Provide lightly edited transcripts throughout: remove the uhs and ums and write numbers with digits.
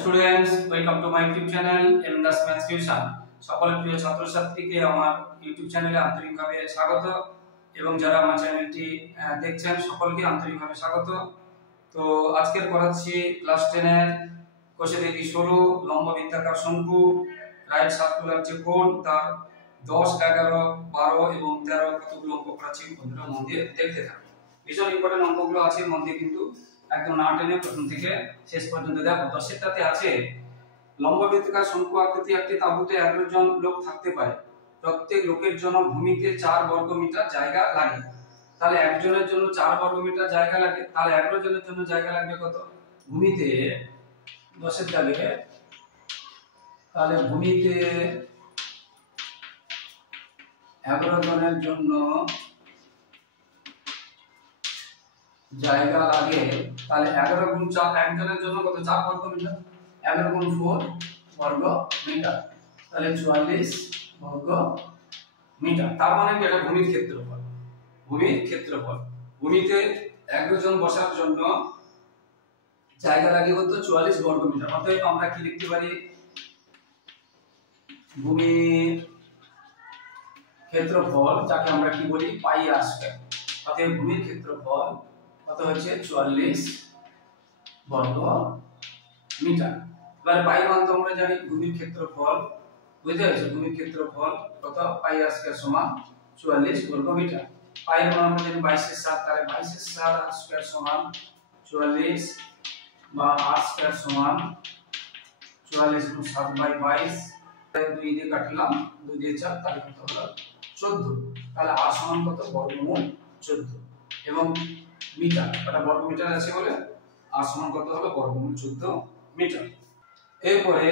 Students, welcome to my YouTube channel এমদাস maths tuition. সকল প্রিয় ছাত্রছাত্রীকে আমার ইউটিউব চ্যানেলে আন্তরিকভাবে স্বাগত এবং যারা আমার চ্যানেলটি দেখছেন সকলকে আন্তরিকভাবে স্বাগত। তো আজকের পড়াচ্ছি ক্লাস 10 এর কোষে দেখি 16 লম্ব বৃত্তাকার শঙ্কু রাইট সার্কুলার যে কোণ তার 10, 11, 12 এবং 13 কতগুলো অঙ্ক পড়াচ্ছি, বন্ধুরা মন দিয়ে দেখতে থাকুন। ভীষণ ইম্পর্টেন্ট অঙ্কগুলো আছে, মন দিয়ে কিন্তু একদম না টেনে প্রথম থেকে শেষ পর্যন্ত দেখো। দশেরটাতে আছে লম্ব বৃত্তাকার শঙ্কু আকৃতি একটি তাঁবুতে 11 জন লোক থাকতে পারে, প্রত্যেক লোকের জন্য ভূমিতে 4 বর্গ মিটার জায়গা লাগে। তাহলে একজনের জন্য 4 বর্গ মিটার জায়গা লাগে, তাহলে 11 জনের জন্য জায়গা লাগবে কত? ভূমিতে 10 এর দাগে, তাহলে ভূমিতে 11 জনের জন্য জায়গা লাগে। তাহলে 11 গুণ 4, একজনের জন্য কত? 4 বর্গ মিটার। 11 গুণ 4 বর্গ মিটার, তাহলে 44 বর্গ মিটার। তার মানে কি? এটা ভূমির ক্ষেত্রফল। ভূমির ক্ষেত্রফল, ভূমিতে 11 জন বসার জন্য জায়গা লাগে কত? 44 বর্গ মিটার। অতএব আমরা কি লিখতে পারি? ভূমির ক্ষেত্রফল, যাকে আমরা কি বলি? পাই আর স্কয়ার। অতএব ভূমির ক্ষেত্রফল কত হচ্ছে? 44 বর্গ মিটার। এবার পাই মান তো আমরা জানি, ভূমির ক্ষেত্রফল বুঝতে পারছো? ভূমির ক্ষেত্রফল কত? পাই আর স্কয়ার সমান 44 বর্গ মিটার। পাই এর মান আমরা জানি 22/7, তাহলে 22/7 আর স্কয়ার সমান 44 বা আর স্কয়ার সমান 44 গুণ 7/22। 2 দিয়ে কাটলাম, 2 দিয়ে 4, তাহলে কত হলো? 14। তাহলে আর সমান কত? বর্গমূল 14 এবং মিটার, এটা বর্গ মিটার আছে বলে আর সমান কত হলো? বর্গমূল 14 মিটার। এরপরে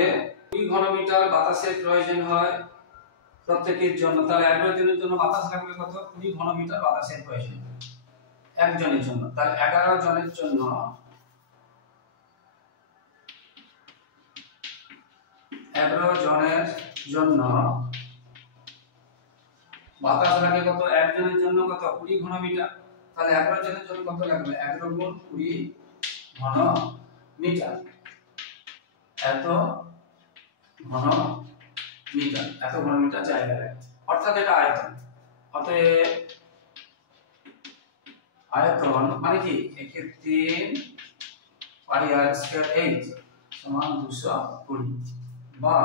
2 ঘন মিটার বাতাসের প্রয়োজন হয় প্রত্যেকের জন্য। তাহলে 11 জনের জন্য বাতাস লাগবে কত? 2 ঘন মিটার বাতাসের প্রয়োজন একজনের জন্য। তাহলে 11 জনের জন্য 11 জনের জন্য বাতাস লাগে কত? একজনের জন্য কত? 20 ঘন মিটার। তাহলে 11 জনের জন্য কত লাগবে? 11 গুণ 20 ঘন মিটার। এত ঘন মিটার, এত ঘন মিটার জায়গা লাগে, অর্থাৎ এটা আয়তন। অতএব আয়তন মানে কি? 1/3 পাই আর স্কয়ার h সমান 220, বা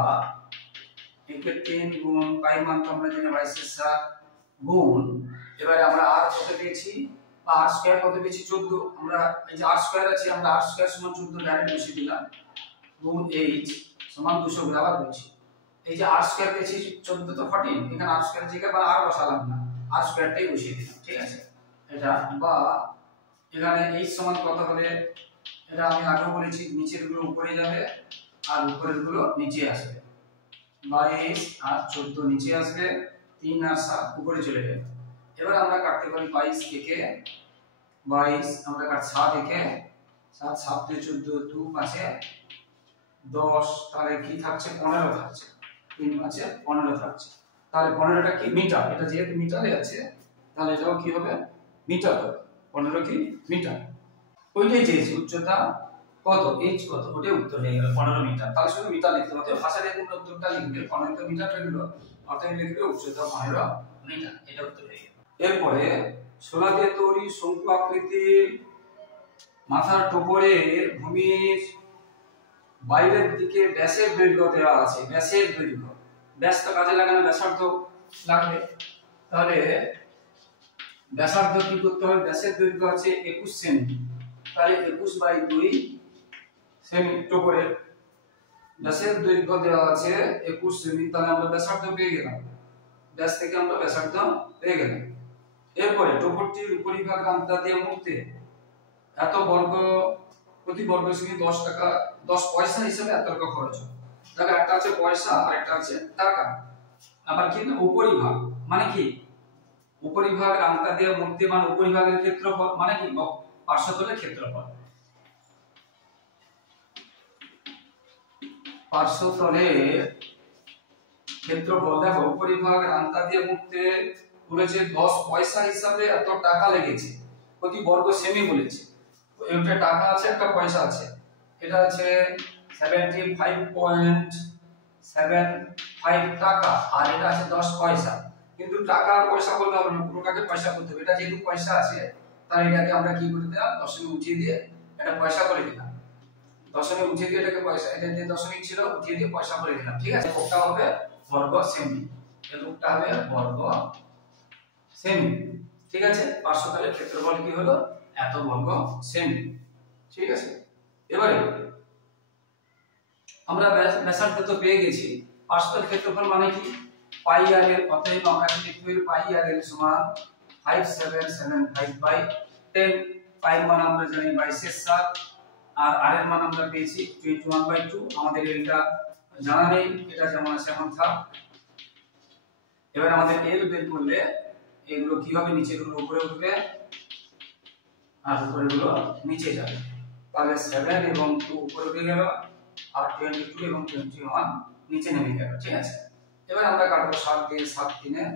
1/3 গুণ পাই মান তো আমরা জানি 22/7 গুণ, এবারে আমরা আর কত পেয়েছি? আর স্কয়ার কত পেয়েছি? 14। আমরা এই যে আর স্কয়ার আছে, আমরা আর স্কয়ার সমান 14 ডাইরেক্ট বসিয়ে দিলাম, গুণ h সমান 200 বরাবর বলছি। এই যে আর স্কয়ার পেয়েছি 14 তো 14, এখানে আর স্কয়ার জায়গায় বা আর বসালাম না, আর স্কয়ারটাই বসিয়ে দিলাম, ঠিক আছে? এটা বা এখানে h সমান কত হবে? এটা আমি আগে বলেছি, নিচের গুলো উপরে যাবে আর উপরের গুলো নিচে আসবে। 22 আর 14 নিচে আসবে, 3 আর 7 উপরে চলে যাবে। এবার আমরা কাটতে পারি 22 একে 22, আমরা কাট 7 একে 7, 7 দিয়ে 14, 2 5 এ 10, তাহলে কি থাকছে? 15 থাকছে। 3 5 এ 15 থাকছে। তাহলে 15টা কি? মিটার। এটা যেহেতু মিটারে আছে তাহলে এটাও কি হবে? মিটার হবে। 15 কি? মিটার। ওইটাই চেয়েছি, উচ্চতা কত, h কত, ওটাই উত্তর হয়ে গেল 15 মিটার। তাহলে শুধু মিটার লিখতে হবে, ভাষায় কোন উত্তরটা লিখবে? 15 মিটার লিখলো, অতএব লিখবে উচ্চতা 15 মিটার, এটা উত্তর হয়ে গেল। এরপরে 16 দিয়ে তৈরি শঙ্কু আকৃতির মাথার টোপরে ভূমির বাইরের দিকে ব্যাসের দৈর্ঘ্য দেওয়া আছে। ব্যাসের দৈর্ঘ্য, ব্যাস তো কাজে লাগে না, ব্যাসার্ধ লাগবে। তাহলে ব্যাসার্ধ কি করতে হবে? ব্যাসের দৈর্ঘ্য আছে 21 সেমি, তাহলে 21/2 সেমি টোপরে ব্যাসের দৈর্ঘ্য দেওয়া আছে 21 সেমি, তাহলে আমরা ব্যাসার্ধ পেয়ে গেলাম। ব্যাস থেকে আমরা ব্যাসার্ধ পেয়ে গেলাম। এরপরে টোপরটির উপরিভাগ রান্তা দিয়ে মুক্তে এত বর্গ, প্রতি বর্গ সেমি 10 টাকা 10 পয়সা হিসেবে এত টাকা খরচ হয়। দেখো একটা আছে পয়সা আর একটা আছে টাকা। আবার কি না? উপরিভাগ মানে কি? উপরিভাগ রান্তা দিয়ে মুক্তি মানে উপরিভাগের ক্ষেত্রফল, মানে কি? পার্শ্বতলের ক্ষেত্রফল। পার্শ্বতলের ক্ষেত্রফল। দেখো উপরিভাগ রান্তা দিয়ে মুক্তে বলেছে 10 পয়সা হিসাবে এত টাকা লেগেছে, প্রতি বর্গ সেমি বলেছে। একটা টাকা আছে, একটা পয়সা আছে। এটা আছে 75.75 টাকা, আর এটা আছে 10 পয়সা। কিন্তু টাকা আর পয়সা বলতে হবে না, পুরোটাকে পয়সা করতে হবে। এটা যেহেতু পয়সা আছে, তাই এটাকে আমরা কি করে দিলাম, দশমিক উঠিয়ে দিয়ে এটা পয়সা করে দিলাম। দশমিক উঠিয়ে দিয়ে এটাকে পয়সা, এটা যে দশমিক ছিল উঠিয়ে দিয়ে পয়সা করে দিলাম। ঠিক আছে, কোটা হবে বর্গ সেমি, এর রূপটা হবে বর্গ সেমি। ঠিক আছে, পার্শ্বতলের ক্ষেত্রফল কি হলো, এত বর্গ সেমি। ঠিক আছে, এবারে আমরা ব্যাসার্ধ তো পেয়ে গেছি, পার্শ্বতলের ক্ষেত্রফল মানে কি, পাই আর এর, অতএব আমরা কি লিখতে পারি, পাই আর এর সমান 5775/10। পাই মান আমরা জানি 22/7, আর আর এর মান আমরা পেয়েছি 21/2। আমাদের এটা জানা নেই, এটা যেমন আছে এমন থাক। এবার আমাদের এল বের করলে এগুলো কি হবে, নিচের গুলো উপরে উঠবে আর উপরের গুলো নিচে যাবে। তাহলে 7 এবং 2 উপরে উঠে গেল, আর 22 এবং 21 নিচে নেমে গেল। ঠিক আছে, এবার আমরা কাটবো 7 দিয়ে 7 3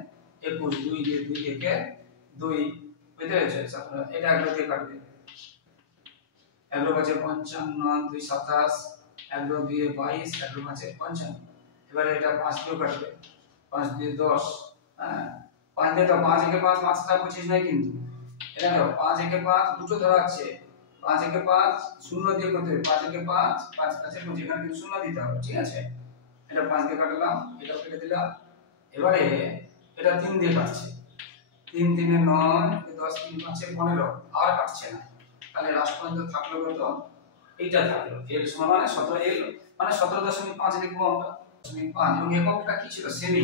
21, 2 দিয়ে 2 থেকে 2 বুঝতে পেরেছো, এটা এগুলো দিয়ে কাটবে। 11 5 55, 2 27, 11 2 22, 11 5 55। এবারে এটা 5 দিয়ে কাটবে, 5 দিয়ে 10, হ্যাঁ 5 দিয়ে তো 5 একে 5, 5টা 25 নাই কিন্তু, এটা দেখো 5 একে 5 দুটো ধরা আছে, 5 একে 5 শূন্য দিয়ে করতে হবে, 5 একে 5, 5 5 এ 25, এখানে কিন্তু শূন্য দিতে হবে। ঠিক আছে, এটা 5 দিয়ে কাটলাম, এটা কেটে দিলাম। এবারে এটা 3 দিয়ে কাটছে, 3 3 এ 9, 10 3 5 এ 15, আর কাটছে না। তাহলে লাস্ট পর্যন্ত থাকলো কত, এইটা থাকলো, এর সমান মানে 17, এল মানে 17.5 লিখবো আমরা, 0.5। এবং এককটা কি ছিল, সেমি।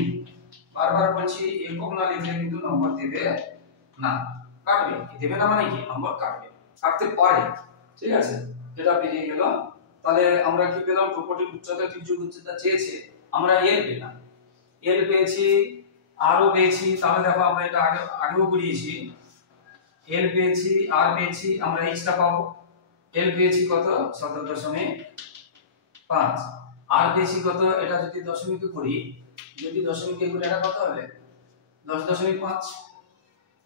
বারবার বলছি, একক না লিখলে কিন্তু নম্বর দেবে না, কাটবে। দেবে না মানে কি, নম্বর কাটবে, কাটতে পারে। ঠিক আছে, এটা বেরিয়ে গেল। তাহলে আমরা কি পেলাম, প্রপার্টির উচ্চতা, তির্যক উচ্চতা চেয়েছে, আমরা এল পেলাম, এল পেয়েছি, আরও পেয়েছি। তাহলে দেখো আমরা এটা আগেও করিয়েছি, এল পেয়েছি, আর পেয়েছি, আমরা এইচটা পাবো। এল পেয়েছি কত, 17.5, আর পেয়েছি কত, এটা যদি দশমিকে করি, যদি দশমিকে করি এটা কত হবে, 10.5।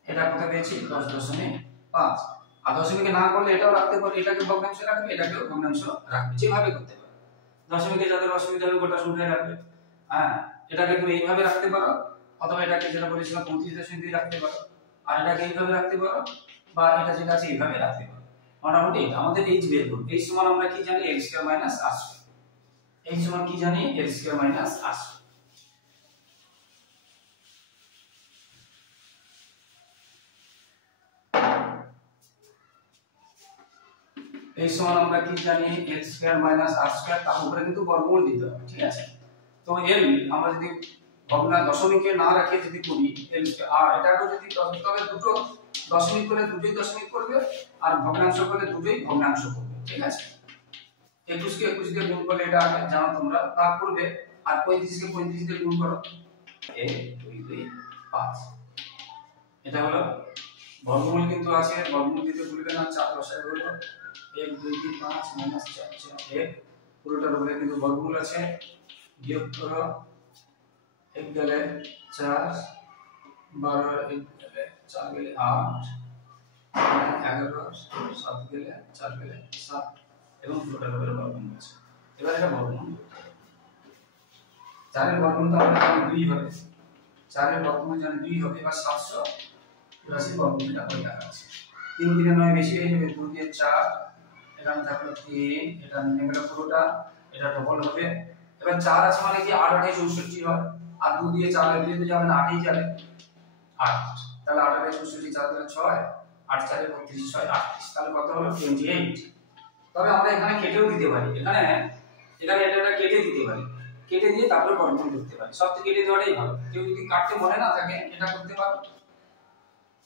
এটা কত পেয়েছি, 10.5। আর দশমিকে না করলে এটাও রাখতে পারি, এটাকে ভগ্নাংশে রাখবে, এটাকেও ভগ্নাংশ রাখবে, যেভাবে করতে পারো। দশমিকে যাদের অসুবিধা হবে গোটা সংখ্যায় রাখবে, হ্যাঁ এটাকে তুমি এইভাবে রাখতে পারো, অথবা এটাকে যেটা বলেছিলাম 35 দিয়ে রাখতে পারো, আর এটাকে এইভাবে রাখতে পারো, বা এটা যেটা আছে এইভাবে রাখতে পারো। মোটামুটি আমাদের এইচ বের করব। এইচ সমান আমরা কি জানি, l square minus r square. H সমান কি জানি, l square minus r square. H সমান আমরা কি জানি, l square minus r square, তার উপরে কিন্তু বর্গমূল দিতে হবে। ঠিক আছে, তো l আমরা যদি দশমিকে না রাখে যদি করি, l স্কয়ার, আর এটাকে যদি তবে দুটো দশমিক করলে দুটোই দশমিক করবে, আর ভগ্নাংশ করলে দুটোই ভগ্নাংশ করবে। ঠিক আছে, 21 কে 21 দিয়ে গুণ করলে এটা আগে জানো তোমরা, ভাগ করবে, আর 35 কে 35 দিয়ে গুণ করো, 1 2 2 5। এটা হলো বর্গমূল, কিন্তু আছে, বর্গমূল দিতে ভুলবে না। 4 দশায় হলো 1 2 3 5 মাইনাস 4 4 1, পুরোটার উপরে কিন্তু বর্গমূল আছে। বিয়োগ করো, 1 গেলে 4, 12 1 গেলে 4 গেলে 8, 11 7 গেলে 4 গেলে 7, এবং পুরোটার উপরে বর্গমূল আছে। এবার এটা বর্গমূল, 4 এর বর্গমূল তো আমরা জানি 2 হবে, 4 এর বর্গমূল জানি 2 হবে। এবার 784 বর্গমূলটা হয়ে যাচ্ছে, 3 3 9 বেশি হয়ে যাবে, 2 দিয়ে 4, এখানে থাকলো 3, এটা নিয়ে গেল পুরোটা, এটা ডবল হবে। এবার 4 আছে মানে কি 8 8 64 হয়, আর 2 দিয়ে 4 এর দিয়ে যাবে না, 8 ই যাবে, 8। তাহলে 8 8 64, 4 দিয়ে 6, 8 4 32, 6 38, তাহলে কত হলো, 28। তবে আমরা এখানে কেটেও দিতে পারি, এখানে এটা কেটে দিতে পারি, কেটে দিয়ে তারপরে বর্গমূল করতে পারি। সবথেকে কেটে দেওয়াটাই ভালো, কেউ যদি কাটতে মনে না থাকে এটা করতে পারো।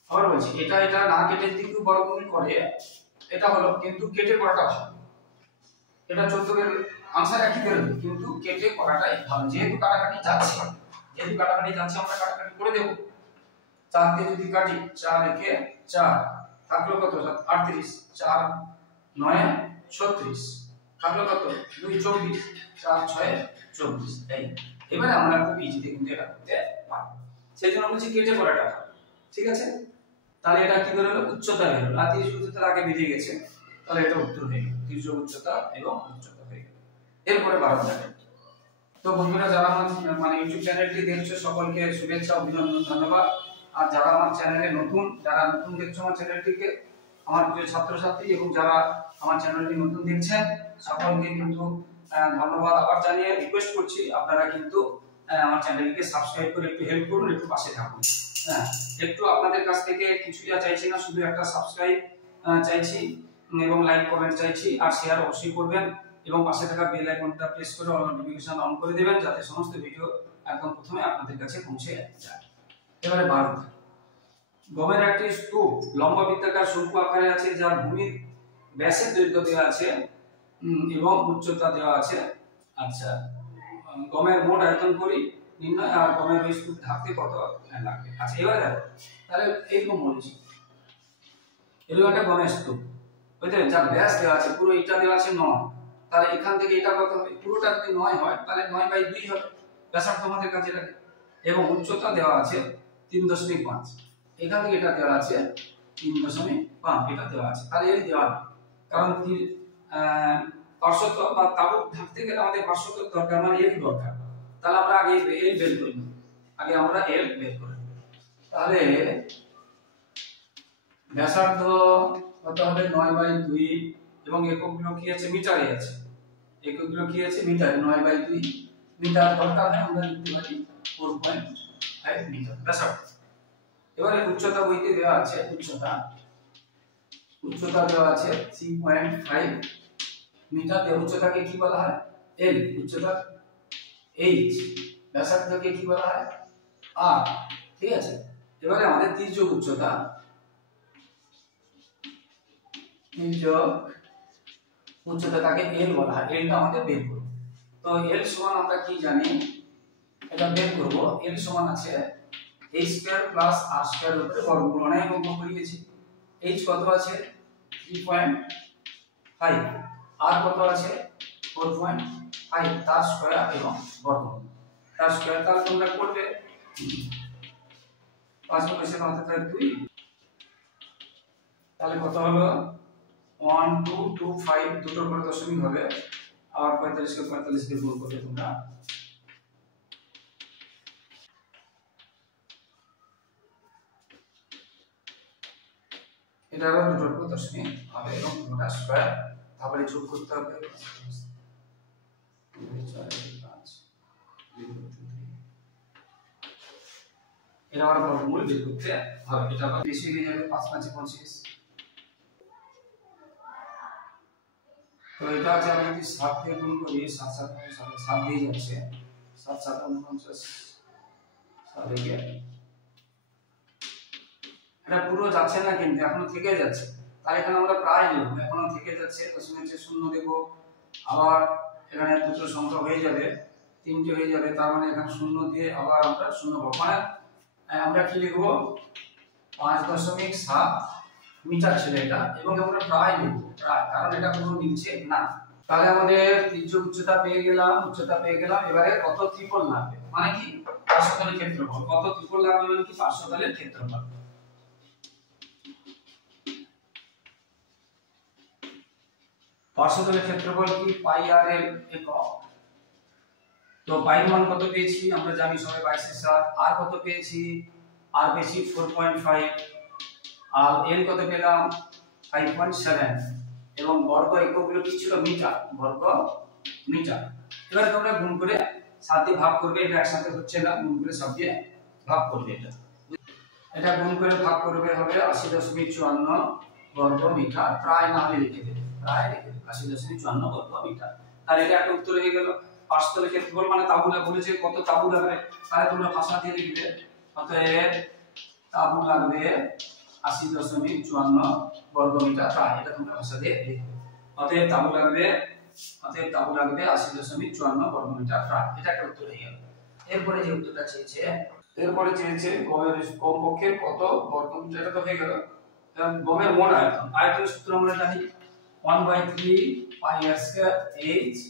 আবার বলছি, এটা না কেটে যদি কেউ বর্গমূল করে, এটা হলো, কিন্তু কেটে করাটা ভালো। এটা 14 এর आंसर একই বেরোবে, কিন্তু কেটে করাটাই ভালো। যেহেতু কাটাকাটি যাচ্ছে, আমরা কাটাকাটি করে দেব। 4 দিয়ে যদি কাটি, 4 একে 4 থাকলো কত, 38, 4 9 36 থাকলো কত, 2 24, 4 6 24। এই এবারে আমরা খুব ইজিতে কিন্তু এটা করতে পারবো, সেজন্য বলছি কেটে করাটা ভালো। ঠিক আছে, তাহলে এটা কি বেরোলো, উচ্চতা বেরোলো, আর তির্যক উচ্চতার আগে বেরিয়ে গেছে, তাহলে এটা উত্তর হয়ে গেল, তির্যক উচ্চতা এবং উচ্চতা হয়ে গেল। এরপরে 12 দেখেন। তো বন্ধুরা যারা আমার মানে ইউটিউব চ্যানেলটি দেখছো সকলকে শুভেচ্ছা অভিনন্দন ধন্যবাদ। আর যারা আমার চ্যানেলে নতুন, যারা নতুন দেখছো আমার চ্যানেলটিকে, আমার প্রিয় ছাত্রছাত্রী এবং যারা আমার চ্যানেলটি নতুন দেখছেন সকলকে কিন্তু ধন্যবাদ আবার জানিয়ে রিকোয়েস্ট করছি আপনারা কিন্তু আমার চ্যানেলটিকে সাবস্ক্রাইব করে একটু হেল্প করুন, একটু পাশে থাকুন। হ্যাঁ, একটু আপনাদের কাছ থেকে কিছুই চাইছি না, শুধু একটা সাবস্ক্রাইব চাইছি এবং লাইক কমেন্ট চাইছি, আর শেয়ার অবশ্যই করবেন এবং পাশে থাকা বেল আইকনটা প্রেস করে অল নোটিফিকেশন অন করে দিবেন যাতে সমস্ত ভিডিও একদম প্রথমে আপনাদের কাছে পৌঁছে যায়। এবারে 12 গমের একটি স্তূপ লম্বা বৃত্তাকার শঙ্কু আকারে আছে, যার ভূমির ব্যাসের দৈর্ঘ্য দেওয়া আছে এবং উচ্চতা দেওয়া আছে। আচ্ছা, গমের মোট আয়তন করি নির্ণয়, আর গমের ওই স্তূপ ঢাকতে কত লাগবে। আচ্ছা এবারে দেখো, তাহলে এইরকম বলেছি, এরকম একটা গমের স্তূপ বুঝলেন, যার ব্যাস দেওয়া আছে পুরো এটা দেওয়া আছে 9, তাহলে এখান থেকে এটা কত হবে, পুরোটা যদি 9 হয় তাহলে 9/2 হবে, ব্যাসার্ধ আমাদের কাছে লাগে, এবং উচ্চতা দেওয়া আছে 3.5, এখান থেকে এটা দেওয়া আছে 3.5, এটা দেওয়া আছে, তাহলে এই দেওয়া নেই, কারণ পার্শ্বত্ব বা তাবুক ঢাকতে গেলে আমাদের পার্শ্বত্ব দরকার, মানে এর দরকার, তাহলে আমরা আগে এল বের করি, আগে আমরা এল বের করি। তাহলে ব্যাসার্ধ কত হবে 9/2, এবং এককগুলো কি আছে, মিটারে আছে, এককগুলো কি আছে মিটারে, 9/2 মিটার দরকার হয়, আমরা লিখতে পারি 4.5 মিটার ব্যাসার্ধ। এবারে উচ্চতা বইতে দেওয়া আছে, উচ্চতা দেওয়া আছে 3.5 মিটার, উচ্চতাকে কি বলা হয় এল, উচ্চতা এইচ, ব্যাসার্ধকে কি বলা হয় আর, ঠিক আছে। এবারে আমাদের তির্যক উচ্চতা, উচ্চতাটাকে এল বলা হয়, এলটা আমাদের বের করব। তো এল সমান আমরা কি জানি, এটা বের করব, এল সমান আছে h² + r² এর উপরে বর্গমূল, অনেক অঙ্ক করিয়েছি। h কত আছে 3.5, r কত আছে 4.5, তার স্কয়ার এবং বর্গমূল, তার স্কয়ার তাহলে তোমরা করবে 5 এর সাথে মাত্রা 2, তাহলে কত হলো 1225, দুটোর পরে দশমিক হবে, আর 45 কে 45 দিয়ে গুণ করবে তোমরা, এটারও দুটোর পরে দশমিক হবে এবং তোমরা স্কয়ার, তারপরে যোগ করতে হবে, এটা আবার বর্গমূল বের করতে হবে, এটা আবার বেশি হয়ে যাবে, 5 5 25, তো এটা আছে আমি যদি 7 দিয়ে গুণ করি, 7 7 7 দিয়ে যাচ্ছে, 7 7 49, 7 দিয়ে এটা পুরো যাচ্ছে না কিন্তু এখনো থেকে যাচ্ছে, তাই এখানে আমরা প্রায় নেব, এখনো থেকে যাচ্ছে, দশমিকের শূন্য দেব, আবার এখানে দুটো সংখ্যা হয়ে যাবে, 3টে হয়ে যাবে, তার মানে এখানে শূন্য দিয়ে আবার আমরা শূন্য পাবো, মানে আমরা কি লিখবো 5.7 মিটার ছিল এটা, এবং আমরা প্রায় নেব, প্রায়, কারণ এটা কোনো মিলছে না। তাহলে আমাদের তির্যক উচ্চতা পেয়ে গেলাম, এবারে কত ত্রিকোণ লাগবে, মানে কি পার্শ্বতলের ক্ষেত্রফল, কত ত্রিকোণ লাগবে মানে কি পার্শ্বতলের ক্ষেত্রফল। পার্শ্বতলের ক্ষেত্রফল কি পাই আর এর একক, তো পাই মান কত পেয়েছি আমরা জানি সবাই 22/7, আর কত পেয়েছি, আর পেয়েছি 4.5, আর এল কত পেলাম 5.7, এবং বর্গ এককগুলো কি ছিল মিটার, বর্গ মিটার। এবারে তোমরা গুণ করে 7 দিয়ে ভাগ করবে, এটা একসাথে হচ্ছে না, গুণ করে 7 দিয়ে ভাগ করবে, এটা গুণ করে ভাগ করবে হবে 80.54 বর্গ মিটার, প্রায় না হলে লিখে দেবে, প্রায় লিখে দেবে 80.54 বর্গ মিটার। তাহলে এটা একটা উত্তর হয়ে গেল। পার্শ্বতলের ক্ষেত্রফল মানে তাবুলা বলেছে কত তাবু লাগবে, তাহলে তোমরা ভাষা দিয়ে লিখবে, অতএব তাবু লাগবে 80.54 বর্গ মিটার, প্রায়, এটা তোমরা ভাষা দিয়ে লিখবে, অতএব তাবু লাগবে 80.54 বর্গ মিটার প্রায়, এটা একটা উত্তর হয়ে গেল। এরপরে যে উত্তরটা চেয়েছে, গমের কমপক্ষে কত বর্গ মিটার, এটা তো হয়ে গেল। গমের মোট আয়তন, আয়তনের সূত্র আমরা জানি 1/3 পাই আর স্কয়ার h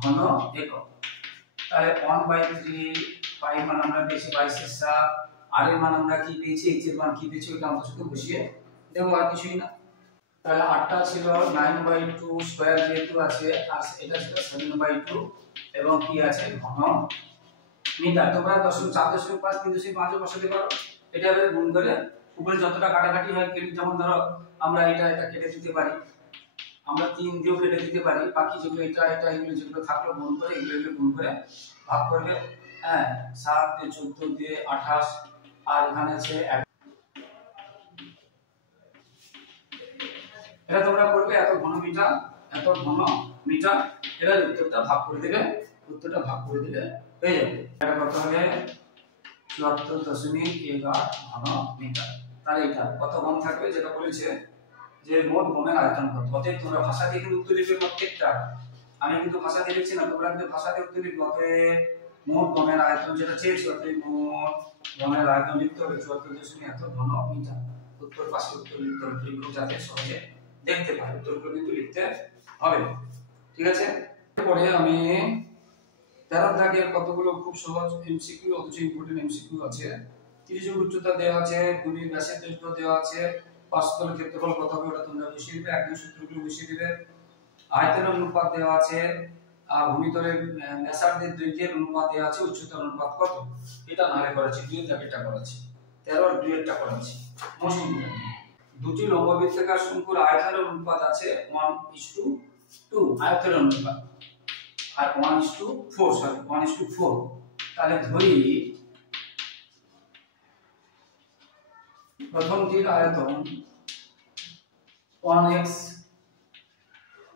ঘন একক, তাহলে 1/3 পাই মান আমরা পেয়েছি 22/7, আর এর মান আমরা কি পেয়েছি, h এর মান কি পেয়েছি, ওটা আমরা শুধু বসিয়ে দেব, আর কিছুই না। তাহলে 8টা ছিল 9/2 স্কয়ার যেহেতু আছে, আর এটা ছিল 7/2 এবং কি আছে ঘন মিটার। তোমরা 4.5 3.5 বসাতে পারো, এটা এবারে গুণ করে উপরে যতটা কাটাকাটি হয় কেটে, যেমন ধরো আমরা এটা কেটে দিতে পারি, আমরা 3 দিয়েও কেটে দিতে পারি, বাকি যেগুলো এটা এগুলো যেগুলো থাকলো গুণ করে এগুলো গুণ করে ভাগ করবে। হ্যাঁ, 7 দিয়ে 14 দিয়ে 28, আর এখানে আছে এটা তোমরা করবে এত ঘন মিটার, এত ঘন মিটার। এবার উত্তরটা ভাগ করে দিলে হয়ে যাবে। এটা কত হবে 74.11 ঘন মিটার। তাহলে এটা কত ঘন থাকবে, যেটা বলেছে যে মোট বোমের আয়তন কত। অতএব তোমরা ভাষা দিয়ে কিন্তু উত্তর লিখবে প্রত্যেকটা, আমি কিন্তু ভাষা দিয়ে লিখছি না, তোমরা কিন্তু ভাষা দিয়ে উত্তর লিখবে। অতএব মোট বোমের আয়তন যেটা চেয়েছো, অতএব মোট বোমের আয়তন লিখতে হবে 74.1 ঘন মিটার। উত্তর পাশে উত্তর লিখতে হবে, লিখো যাতে সহজে দেখতে পারে, উত্তরগুলো কিন্তু লিখতে হবে। ঠিক আছে, এরপরে আমি 13 দাগের কতগুলো খুব সহজ এমসিকিউ, অথচ ইম্পর্টেন্ট এমসিকিউ আছে। ত্রিভুজ উচ্চতা দেওয়া আছে, ভূমির ব্যাসের দৈর্ঘ্য দেওয়া আছে, পার্শ্বতলের ক্ষেত্রফল কত হবে ওটা তোমরা বসিয়ে দিবে, একদম সূত্রগুলো বসিয়ে দিবে। আয়তনের অনুপাত দেওয়া আছে, আর ভূমিতলের ব্যাসার্ধের দৈর্ঘ্যের অনুপাত দেওয়া আছে, উচ্চতার অনুপাত কত এটা নালে করাচ্ছি, 2 দাগেরটা করাচ্ছি, 13 আর 2 এরটা করাচ্ছি। মোস্ট ইম্পর্টেন্ট, দুটি লম্ববৃত্তাকার শঙ্কুর আয়তনের অনুপাত আছে 1:2, আয়তনের অনুপাত, আর 1:4। তাহলে ধরি প্রথমটির আয়তন 1x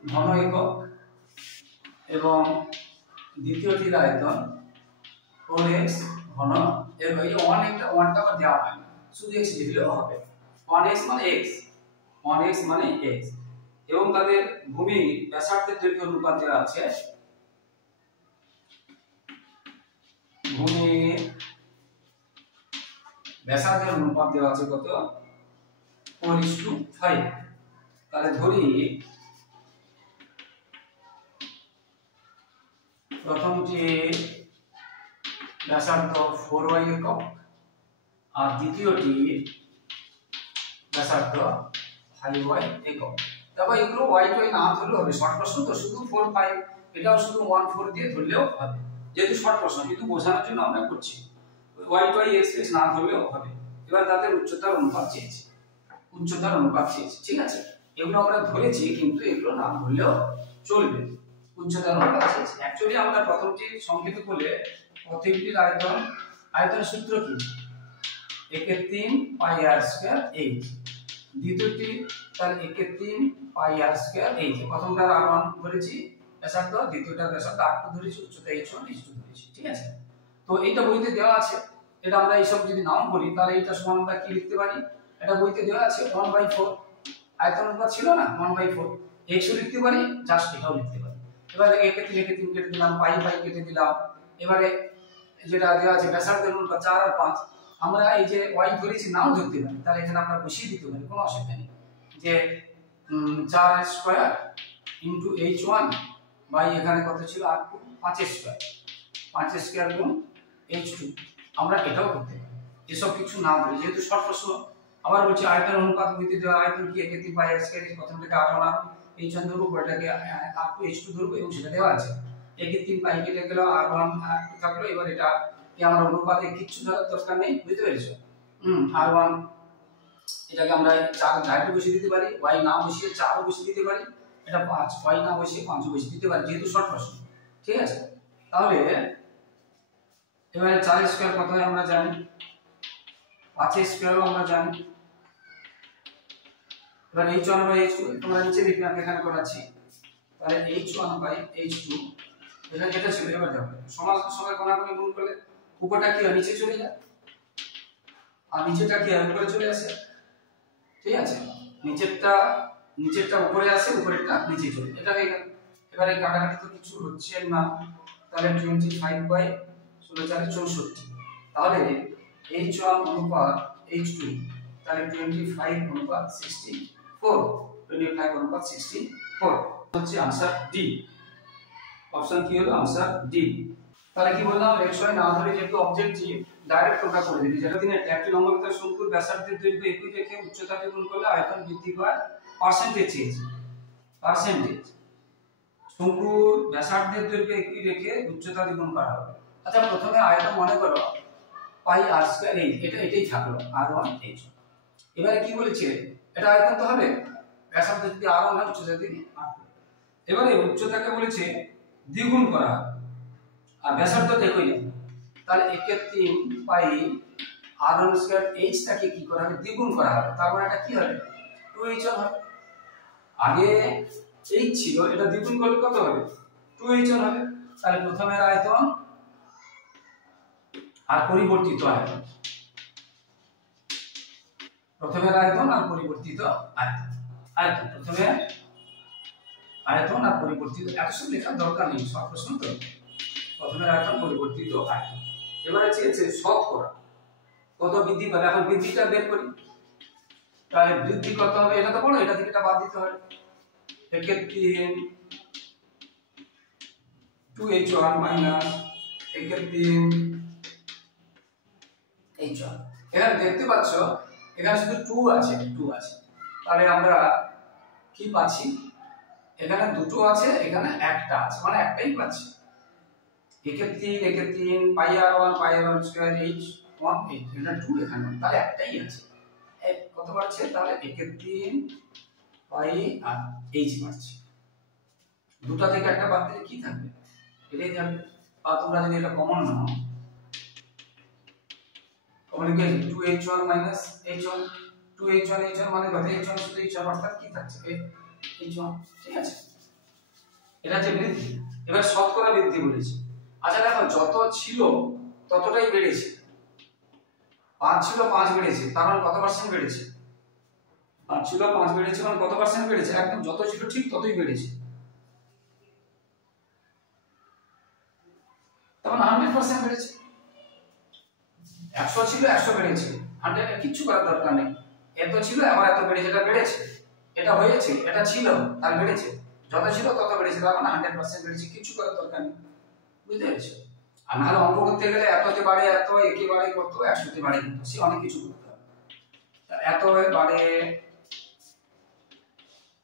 ঘন একক এবং দ্বিতীয়টির আয়তন 4x ঘন একক। এই 1টা দেওয়া হয় না, শুধু x লিখলেও হবে। 1x মানে x এবং তাদের ভূমি ব্যাসার্ধের দৈর্ঘ্য অনুপাত দেওয়া আছে, ভূমি ব্যাসার্ধের অনুপাত দেওয়া আছে কত 4:5। তাহলে ধরি প্রথমটি ব্যাসার্ধ 4y একক আর দ্বিতীয়টি ব্যাসার্ধ 5y একক। তবে এগুলো y টয় না ধরলেও হবে, শর্ট প্রশ্ন তো, শুধু 4 5 এটাও শুধু 1 4 দিয়ে ধরলেও হবে, যেহেতু শর্ট প্রশ্ন কিন্তু বোঝানোর জন্য আমরা করছি। y টয় x না ধরলেও হবে। এবার তাদের উচ্চতার অনুপাত চেয়েছি, ঠিক আছে, এগুলো আমরা ধরেছি কিন্তু এগুলো না ধরলেও চলবে। উচ্চতার অনুপাত চেয়েছি, অ্যাকচুয়ালি আমরা প্রথমটি সংক্ষেপে বলে প্রত্যেকটির আয়তনের সূত্র কি 1/3 পাই r স্কয়ার h, দ্বিতীয়টি তার 1/3 পাই r স্কয়ার h। প্রথমটার r1 ধরেছি ব্যাসার্ধ, দ্বিতীয়টার ব্যাসার্ধ r2 ধরেছি, উচ্চতা h1 h2 ধরেছি। ঠিক আছে, তো এইটা বইতে দেওয়া আছে, এটা আমরা এইসব যদি নাও করি তাহলে এটা সমান আমরা কি লিখতে পারি, এটা বইতে দেওয়া আছে 1/4, আয়তন অনুপাত ছিল না 1/4, x ও লিখতে পারি, জাস্ট এটাও লিখতে পারি। এবারে 1/3 কেটে দিলাম, পাই কেটে দিলাম। এবারে যেটা দেওয়া আছে ব্যাসার্ধের অনুপাত 4 আর 5, আমরা এই যে y ধরেছি নাও ধরতে পারি, তাহলে এখানে আমরা বসিয়ে দিতে পারি, কোনো অসুবিধা নেই। যে 4 স্কয়ার ইনটু h1 বাই এখানে কত ছিল 8, 5 স্কয়ার গুণ h2, আমরা এটাও করতে পারি। এসব কিছু না ধরে, যেহেতু শর্ট প্রশ্ন। আবার বলছি আয়তন অনুপাত বইতে দেওয়া, আয়তন কি 1/3 পাই r স্কয়ার, প্রথমটাকে r1 h1 ধরবো, পরেরটাকে r2 h2 ধরবো এবং সেটা দেওয়া আছে। 1/3 পাই কেটে গেল, r1 থাকলো। এবার এটা কি আমরা অনুপাতে কিচ্ছু দরকার নেই, বুঝতে পেরেছো? r1 এটাকে আমরা 4 ডাইরেক্ট বসিয়ে দিতে পারি, y না বসিয়ে 4 ও বসিয়ে দিতে পারি, এটা 5, y না বসিয়ে 5 ও বসিয়ে দিতে পারি, যেহেতু শর্ট প্রশ্ন। ঠিক আছে, তাহলে এবারে 4 স্কয়ার কত হয় আমরা জানি, 5 স্কয়ারও আমরা জানি। এবার h1 বাই h2 তোমরা নিচে লিখবে, আমি এখানে করাচ্ছি। তাহলে h1 বাই h2 এটা যেটা ছিল, এবার দেখো সমান কোণাকুণি গুণ করলে উপরটা কি হয় নিচে চলে যায়, আর নিচেটা কি হয় উপরে চলে আসে। ঠিক আছে, নিচেরটা উপরে আসে, উপরেরটা নিচে চলে, এটা হয়ে গেল। এবারে কাটাকাটি তো কিছু হচ্ছে না, তাহলে 25 বাই 16 64। তাহলে h1 অনুপাত h2, তাহলে 25 অনুপাত 64, 25 অনুপাত 64 হচ্ছে आंसर ডি। অপশন কি হলো आंसर ডি। তাহলে কি বললাম, xy না ধরে যেহেতু অবজেক্টিভ ডাইরেক্ট তোমরা করে দিবি, যেটা দিনে একটি লম্ববৃত্তাকার শঙ্কুর ব্যাসার্ধের দৈর্ঘ্য একই রেখে উচ্চতাকে গুণ করলে আয়তন বৃদ্ধি পায় পার্সেন্টেজ চেয়েছে, পার্সেন্টেজ শঙ্কুর ব্যাসার্ধের দৈর্ঘ্য একই রেখে উচ্চতা দ্বিগুণ করা হবে। আচ্ছা প্রথমে আয়তন মনে করো পাই আর স্কয়ার এইচ, এটাই থাকলো r1 h। এবারে কি বলেছে, এটা আয়তন তো হবে, ব্যাসার্ধ যদি r1 হয় উচ্চতা যদি r2। এবারে উচ্চতাকে বলেছে দ্বিগুণ করা হবে আর ব্যাসার্ধ তো একই না, তাহলে 1/3 পাই r1 স্কয়ার h টাকে কি করা হবে, দ্বিগুণ করা হবে। তার মানে এটা কি হবে, 2h হবে। আগে h ছিল, এটা দ্বিগুণ করলে কত হবে, 2h হবে। তাহলে প্রথমের আয়তন আর পরিবর্তিত আয়তন, প্রথমের আয়তন আর পরিবর্তিত আয়তন, আয়তন প্রথমে আয়তন আর পরিবর্তিত, এত সব লেখার দরকার নেই, সব প্রশ্ন তো প্রথমের আয়তন পরিবর্তিত আয়তন। এবারে চেয়েছে শতকরা কত বৃদ্ধি পাবে, এখন বৃদ্ধিটা বের করি। তাহলে বৃদ্ধি কত হবে, এটা তো বড়, এটা থেকে এটা বাদ দিতে হবে। 1/3 2h1 মাইনাস 1/3 h1। এখানে দেখতে পাচ্ছ এখানে শুধু 2 আছে, 2 আছে, তাহলে আমরা কি পাচ্ছি, এখানে দুটো আছে, এখানে একটা আছে, মানে একটাই পাচ্ছি। 1/3 পাই r1 স্কয়ার h1 এটা 2 এখানে, তাহলে একটাই আছে, কত পাচ্ছে, তাহলে 1/3 পাই আর h পাচ্ছি। দুটো থেকে একটা বাদ দিলে কি থাকবে, এটাই থাকবে। বা তোমরা যদি এটা কমন নাও, কমন কি 2h1 minus h1, 2h1 h1 মানে কত, h1 শুধু h1 অর্থাৎ কি থাকছে h1, ঠিক আছে। এটা হচ্ছে বৃদ্ধি। এবার শতকরা বৃদ্ধি বলেছি। আচ্ছা দেখো যত ছিল ততটাই বেড়েছে, 5 ছিল 5 বেড়েছে, তার মানে কত পার্সেন্ট বেড়েছে, 5 ছিল 5 বেড়েছে মানে কত পার্সেন্ট বেড়েছে, একদম যত ছিল ঠিক ততই বেড়েছে, তখন 100% বেড়েছে। 100 ছিল 100 বেড়েছে, 100 এর কিছু করার দরকার নেই, এত ছিল আবার এত বেড়েছে, এটা বেড়েছে, এটা হয়েছে, এটা ছিল তার বেড়েছে, যত ছিল তত বেড়েছে, তার মানে 100% বেড়েছে, কিছু করার দরকার নেই, বুঝতে পেরেছো। আর নাহলে অঙ্ক করতে গেলে এততে বাড়ে এত, একে বাড়ে কত, 100তে বাড়ে কত, সে অনেক কিছু করতে হবে। এত বাড়ে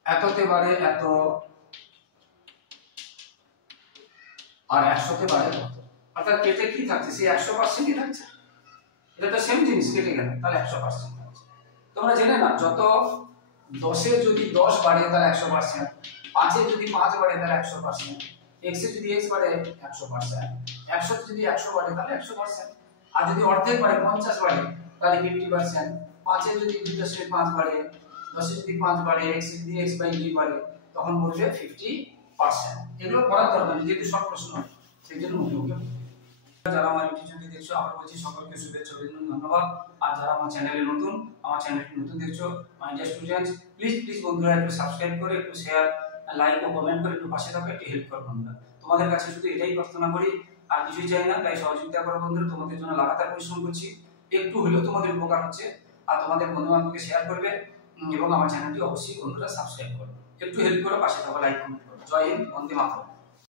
এততে বাড়ে এত, আর 100তে বাড়ে কত, অর্থাৎ কেটে কি থাকছে, সেই 100%ই থাকছে, এটা তো সেম জিনিস, কেটে গেল তাহলে 100% থাকছে। তোমরা জেনে না, যত 10 এ যদি 10 বাড়ে তাহলে 100%, 5 এ যদি 5 বাড়ে তাহলে 100%, x এ যদি x বাড়ে 100%, 100 যদি 100 বাড়ে তাহলে 100%, আর যদি অর্ধেক বাড়ে 50 বাড়ে তাহলে 50%, 5 এ যদি 2.5 বাড়ে, 10 এ যদি 5 বাড়ে, x এ যদি x/2 বাড়ে তখন বলবে 50%। এগুলো পড়ার দরকার নেই, যেহেতু সব প্রশ্ন সেই জন্য মুখে। যারা আমার ইউটিউব চ্যানেল দেখছো, আবার বলছি সকলকে শুভেচ্ছা অভিনন্দন ধন্যবাদ। আর যারা আমার চ্যানেলে নতুন, আমার চ্যানেলটি নতুন দেখছো, মাই ডিয়ার স্টুডেন্টস, প্লিজ বন্ধুরা একটু সাবস্ক্রাইব করে, একটু শেয়ার, লাইক ও কমেন্ট করে একটু পাশে থাকো, একটু হেল্প করো বন্ধুরা। তোমাদের কাছে শুধু এটাই প্রার্থনা করি, আর কিছুই চাই না, তাই সহযোগিতা করো বন্ধুরা। তোমাদের জন্য লাগাতার পরিশ্রম করছি, একটু হলেও তোমাদের উপকার হচ্ছে, আর তোমাদের বন্ধু বান্ধবকে শেয়ার করবে এবং আমার চ্যানেলটি অবশ্যই বন্ধুরা সাবস্ক্রাইব করো, একটু হেল্প করো, পাশে থাকো, লাইক কমেন্ট করো। জয় হিন্দ, বন্দে মাতরম।